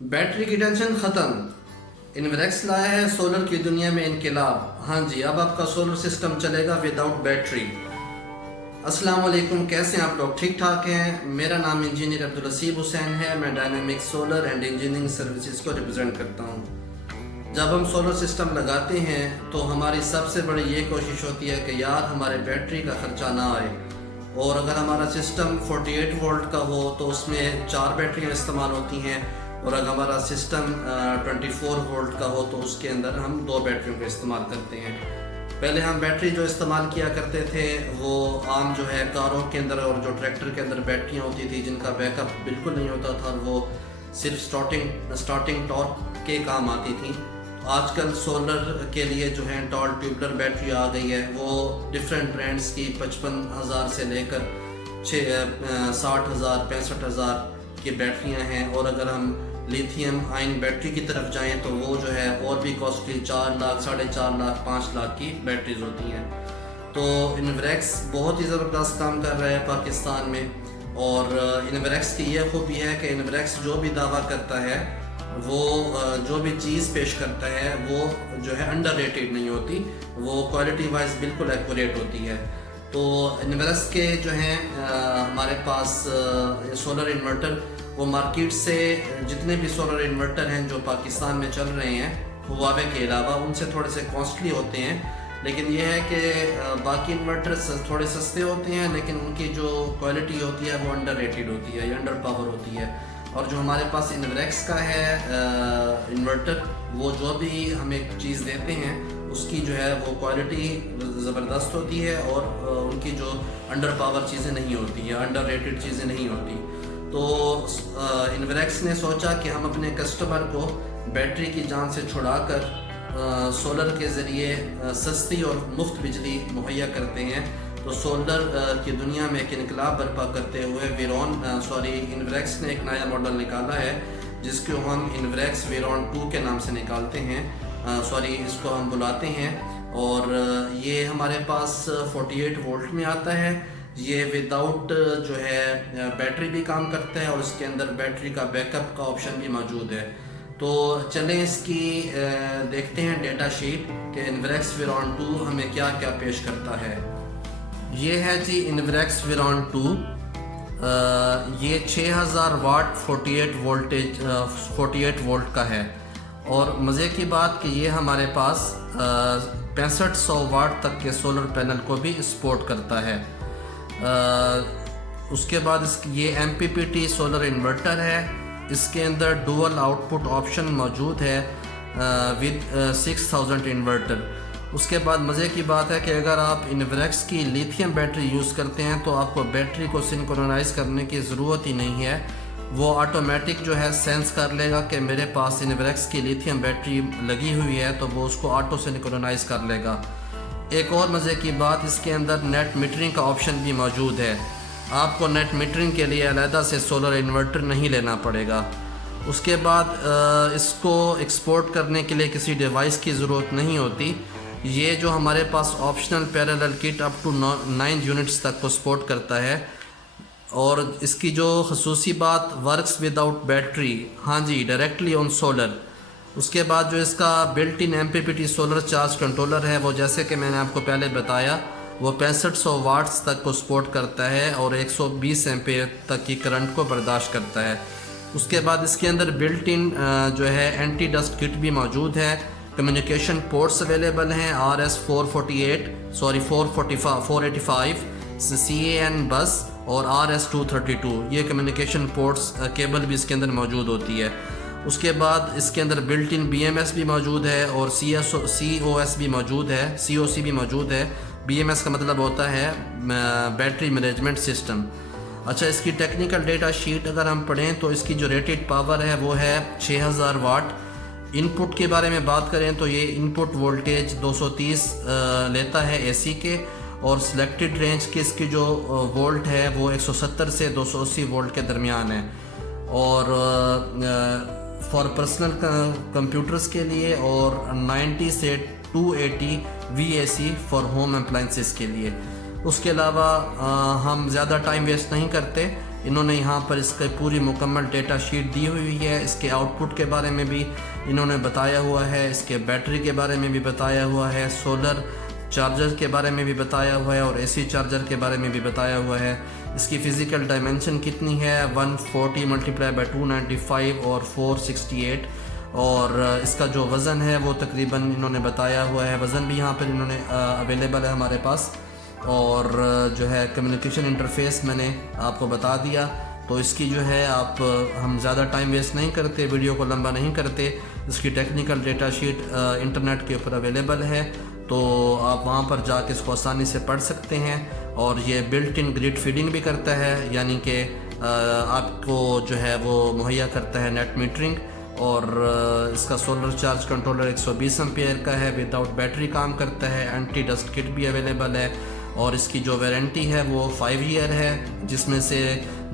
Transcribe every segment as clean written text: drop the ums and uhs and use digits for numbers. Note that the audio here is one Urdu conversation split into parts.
بیٹری کی ٹینشن ختم، انوریکس لایا ہے سولر کی دنیا میں انقلاب۔ ہاں جی، اب آپ کا سولر سسٹم چلے گا وداؤٹ بیٹری۔ السلام علیکم، کیسے ہیں آپ لوگ؟ ٹھیک ٹھاک ہیں؟ میرا نام انجینئر عبدالرسیب حسین ہے، میں dynamic solar and engineering services کو ریپرزینٹ کرتا ہوں۔ جب ہم سولر سسٹم لگاتے ہیں تو ہماری سب سے بڑی یہ کوشش ہوتی ہے کہ یار ہمارے بیٹری کا خرچہ نہ آئے، اور اگر ہمارا سسٹم 48 وولٹ کا ہو تو اس میں 4 بیٹریاں استعمال ہوتی ہیں، اور اگر ہمارا سسٹم 24 وولٹ کا ہو تو اس کے اندر ہم 2 بیٹریوں کا استعمال کرتے ہیں۔ پہلے ہم بیٹری جو استعمال کیا کرتے تھے وہ عام جو ہے کاروں کے اندر اور جو ٹریکٹر کے اندر بیٹریاں ہوتی تھی جن کا بیک اپ بالکل نہیں ہوتا تھا، وہ صرف سٹارٹنگ ٹارک کے کام آتی تھیں۔ آج کل سولر کے لیے جو ہے ٹال ٹیوبلر بیٹری آ گئی ہے، وہ ڈفرینٹ برانڈس کی 55,000 سے لے کر 60,000 65,000 کی بیٹریاں ہیں، اور اگر ہم لیتھیم آئن بیٹری کی طرف جائیں تو وہ جو ہے اور بھی کاسٹلی 4 لاکھ 4.5 لاکھ 5 لاکھ کی بیٹریز ہوتی ہیں۔ تو انوریکس بہت ہی زبردست کام کر رہا ہے پاکستان میں، اور انوریکس کی یہ خوبی ہے کہ انوریکس جو بھی دعویٰ کرتا ہے، وہ جو بھی چیز پیش کرتا ہے وہ جو ہے انڈر ریٹڈ نہیں ہوتی، وہ کوالٹی وائز بالکل ایکوریٹ ہوتی ہے۔ تو انوریکس کے جو ہیں ہمارے پاس سولر انورٹر، وہ مارکیٹ سے جتنے بھی سولر انورٹر ہیں جو پاکستان میں چل رہے ہیں ہواوے کے علاوہ، ان سے تھوڑے سے کاسٹلی ہوتے ہیں، لیکن یہ ہے کہ باقی انورٹر تھوڑے سستے ہوتے ہیں، لیکن ان کی جو کوالٹی ہوتی ہے وہ انڈر ریٹڈ ہوتی ہے یا انڈر پاور ہوتی ہے۔ اور جو ہمارے پاس انوریکس کا ہے انورٹر، وہ جو بھی ہمیں چیز دیتے ہیں اس کی جو ہے وہ کوالٹی زبردست ہوتی ہے، اور ان کی جو انڈر پاور چیزیں نہیں ہوتی یا انڈر ریٹڈ چیزیں نہیں ہوتی۔ تو انوریکس نے سوچا کہ ہم اپنے کسٹمر کو بیٹری کی جان سے چھڑا کر سولر کے ذریعے سستی اور مفت بجلی مہیا کرتے ہیں۔ تو سولر کی دنیا میں ایک انقلاب برپا کرتے ہوئے انوریکس نے ایک نیا ماڈل نکالا ہے جس کو ہم انوریکس ویرون 2 کے نام سے نکالتے ہیں، اس کو ہم بلاتے ہیں، اور یہ ہمارے پاس 48 وولٹ میں آتا ہے۔ یہ وداؤٹ جو ہے بیٹری بھی کام کرتا ہے، اور اس کے اندر بیٹری کا بیک اپ کا آپشن بھی موجود ہے۔ تو چلیں اس کی دیکھتے ہیں ڈیٹا شیٹ کہ انوریکس ویرون 2 ہمیں کیا کیا پیش کرتا ہے۔ یہ ہے جی انوریکس ویرون 2، یہ 6000 واٹ 48 وولٹ کا ہے، اور مزے کی بات کہ یہ ہمارے پاس 6500 واٹ تک کے سولر پینل کو بھی سپورٹ کرتا ہے۔ اس کے بعد یہ M P P T solar inverter ہے، اس کے اندر ڈوول آؤٹ پٹ آپشن موجود ہے ود 6000 انورٹر۔ اس کے بعد مزے کی بات ہے کہ اگر آپ انوریکس کی لیتھیم بیٹری یوز کرتے ہیں تو آپ کو بیٹری کو سنکرونائز کرنے کی ضرورت ہی نہیں ہے، وہ آٹومیٹک جو ہے سینس کر لے گا کہ میرے پاس انوریکس کی لیتھیم بیٹری لگی ہوئی ہے، تو وہ اس کو آٹو سنکرونائز کر لے گا۔ ایک اور مزے کی بات، اس کے اندر نیٹ میٹرنگ کا آپشن بھی موجود ہے، آپ کو نیٹ میٹرنگ کے لیے علیحدہ سے سولر انورٹر نہیں لینا پڑے گا۔ اس کے بعد اس کو ایکسپورٹ کرنے کے لیے کسی ڈیوائس کی ضرورت نہیں ہوتی، یہ جو ہمارے پاس optional parallel cut up to 9 units تک کو سپورٹ کرتا ہے، اور اس کی جو خصوصی بات ورکس وداؤٹ بیٹری، ہاں جی ڈائریکٹلی آن سولر۔ اس کے بعد جو اس کا built in M P P T solar charge controller ہے، وہ جیسے کہ میں نے آپ کو پہلے بتایا، وہ 6500 واٹس تک کو سپورٹ کرتا ہے اور 120 ایمپیئر تک کی کرنٹ کو برداشت کرتا ہے۔ اس کے بعد اس کے اندر بلٹ ان جو ہے اینٹی ڈسٹ کٹ بھی موجود ہے، کمیونیکیشن پورٹس اویلیبل ہیں RS 485 CAN بس اور RS 232، یہ کمیونیکیشن پورٹس کیبل بھی اس کے اندر موجود ہوتی ہے۔ اس کے بعد اس کے اندر بلٹ ان BMS بھی موجود ہے، اور COS بھی موجود ہے، COC بھی موجود ہے۔ BMS کا مطلب ہوتا ہے بیٹری مینجمنٹ سسٹم۔ اچھا، اس کی ٹیکنیکل ڈیٹا شیٹ اگر ہم پڑھیں تو اس کی جو ریٹڈ پاور ہے وہ ہے 6000 واٹ۔ ان پٹ کے بارے میں بات کریں تو یہ ان پٹ وولٹیج 230 لیتا ہے AC کے، اور سلیکٹڈ رینج کی اس کی جو وولٹ ہے وہ 170 سے 280 وولٹ کے درمیان ہے، اور فار پرسنل کمپیوٹرز کے لیے، اور 90 سے 280 VAC فار ہوم اپلائنسز کے لیے۔ اس کے علاوہ ہم زیادہ ٹائم ویسٹ نہیں کرتے، انہوں نے یہاں پر اس کے پوری مکمل ڈیٹا شیٹ دی ہوئی ہے. اس کے آؤٹ پٹ کے بارے میں بھی انہوں نے بتایا ہوا ہے, اس کے بیٹری کے بارے میں بھی بتایا ہوا ہے, سولر چارجر کے بارے میں بھی بتایا ہوا ہے اور اے سی چارجر کے بارے میں بھی بتایا ہوا ہے. اس کی فزیکل ڈائمنشن کتنی ہے 140 ملٹیپلائی بائی 295 اور 468, اور اس کا جو وزن ہے وہ تقریباً انہوں نے بتایا ہوا ہے. وزن بھی یہاں پر انہوں نے اویلیبل ہے ہمارے پاس, اور جو ہے کمیونیکیشن انٹرفیس میں نے آپ کو بتا دیا. تو اس کی جو ہے ہم زیادہ ٹائم ویسٹ نہیں کرتے, ویڈیو کو لمبا نہیں کرتے. اس کی ٹیکنیکل ڈیٹا شیٹ انٹرنیٹ کے اوپر اویلیبل ہے, تو آپ وہاں پر جا کے اس کو آسانی سے پڑھ سکتے ہیں. اور یہ بلٹ ان گریڈ فیڈنگ بھی کرتا ہے, یعنی کہ آپ کو جو ہے وہ مہیا کرتا ہے نیٹ میٹرنگ. اور اس کا سولر چارج کنٹرولر 120 ایمپیئر کا ہے, ود آؤٹ بیٹری کام کرتا ہے. اینٹی ڈسٹ کٹ بھی اویلیبل ہے, اور اس کی جو وارنٹی ہے وہ 5 ایئر ہے, جس میں سے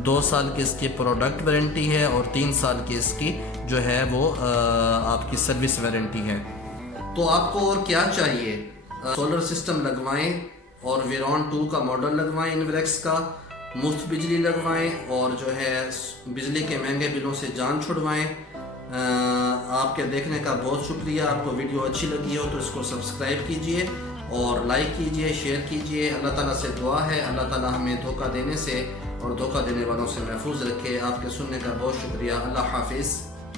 2 سال کی اس کی پروڈکٹ وارنٹی ہے اور 3 سال کی اس کی جو ہے وہ آپ کی سروس وارنٹی ہے. تو آپ کو اور کیا چاہیے؟ سولر سسٹم لگوائیں اور ویرون 2 کا ماڈل لگوائیں, انوریکس کا مفت بجلی لگوائیں, اور جو ہے بجلی کے مہنگے بلوں سے جان چھڑوائیں. آپ کے دیکھنے کا بہت شکریہ. آپ کو ویڈیو اچھی لگی ہو تو اس کو سبسکرائب کیجئے اور لائک کیجئے, شیئر کیجئے. اللہ تعالیٰ سے دعا ہے اللہ تعالیٰ ہمیں دھوکہ دینے سے اور دھوکہ دینے والوں سے محفوظ رکھے. آپ کے سننے کا بہت شکریہ. اللہ حافظ.